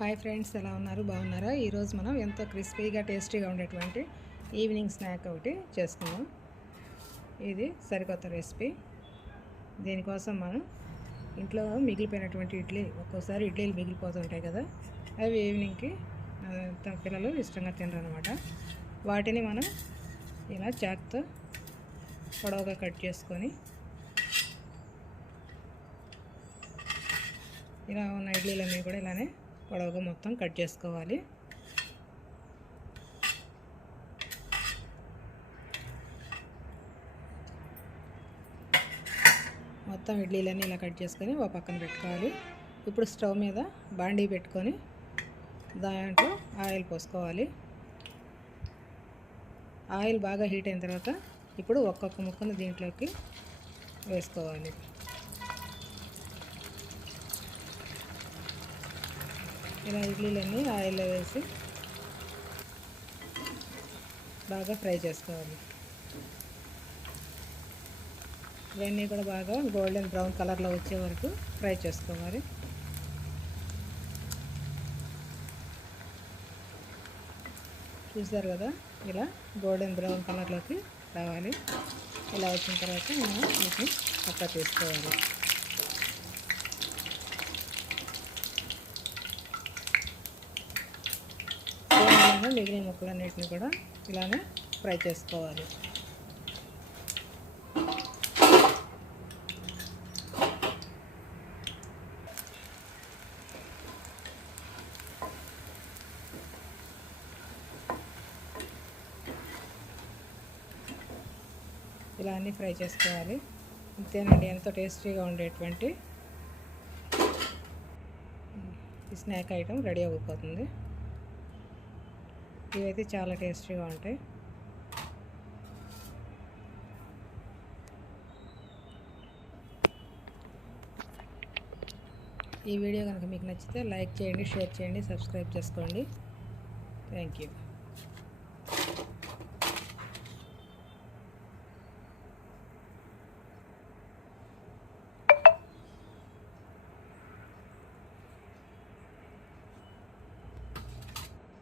Hi friends, ఎలా ఉన్నారు? బాగున్నారా? ఈరోజు మనం ఎంతో క్రిస్పీగా టేస్టీగా ఉండేటువంటి ఈవినింగ్ స్నాక్ ఒకటి చేసుకుందాం. ఇది సరికొత్త రెసిపీ. దీనికోసం మనం ఇంట్లో మిగిలిపోయినటువంటి ఒక్కోసారి ఇడ్లీలు మిగిలిపోతుంటాయి కదా, అవి ఈవినింగ్కి తమ పిల్లలు ఇష్టంగా తినరు అనమాట. వాటిని మనం ఇలా చాక్తో పొడవుగా కట్ చేసుకొని, ఇలా ఉన్న ఇడ్లీలన్నీ కూడా ఇలానే పొడవుగా మొత్తం కట్ చేసుకోవాలి. మొత్తం ఇడ్లీలన్నీ ఇలా కట్ చేసుకొని ఒక పక్కన పెట్టుకోవాలి. ఇప్పుడు స్టవ్ మీద బాండీ పెట్టుకొని దాంట్లో ఆయిల్ పోసుకోవాలి. ఆయిల్ బాగా హీట్ అయిన తర్వాత ఇప్పుడు ఒక్కొక్క ముక్కను దీంట్లోకి వేసుకోవాలి. ఇలా ఇడ్లీలన్నీ ఆయిల్లో వేసి బాగా ఫ్రై చేసుకోవాలి. ఇవన్నీ కూడా బాగా గోల్డెన్ బ్రౌన్ కలర్లో వచ్చే వరకు ఫ్రై చేసుకోవాలి. చూసారు కదా, ఇలా గోల్డెన్ బ్రౌన్ కలర్లోకి రావాలి. ఇలా వచ్చిన తర్వాత మనం వీటిని పక్క తీసుకోవాలి. మిగిలిన ముక్కలన్నిటిని కూడా ఇలానే ఫ్రై చేసుకోవాలి. ఇలా అన్నీ ఫ్రై చేసుకోవాలి. అంతేనండి, ఎంతో టేస్టీగా ఉండేటువంటి ఈ స్నాక్ ఐటెం రెడీ అయిపోతుంది. ఇవైతే చాలా టేస్టీగా ఉంటాయి. ఈ వీడియో కనుక మీకు నచ్చితే లైక్ చేయండి, షేర్ చేయండి, సబ్స్క్రైబ్ చేసుకోండి. Thank you.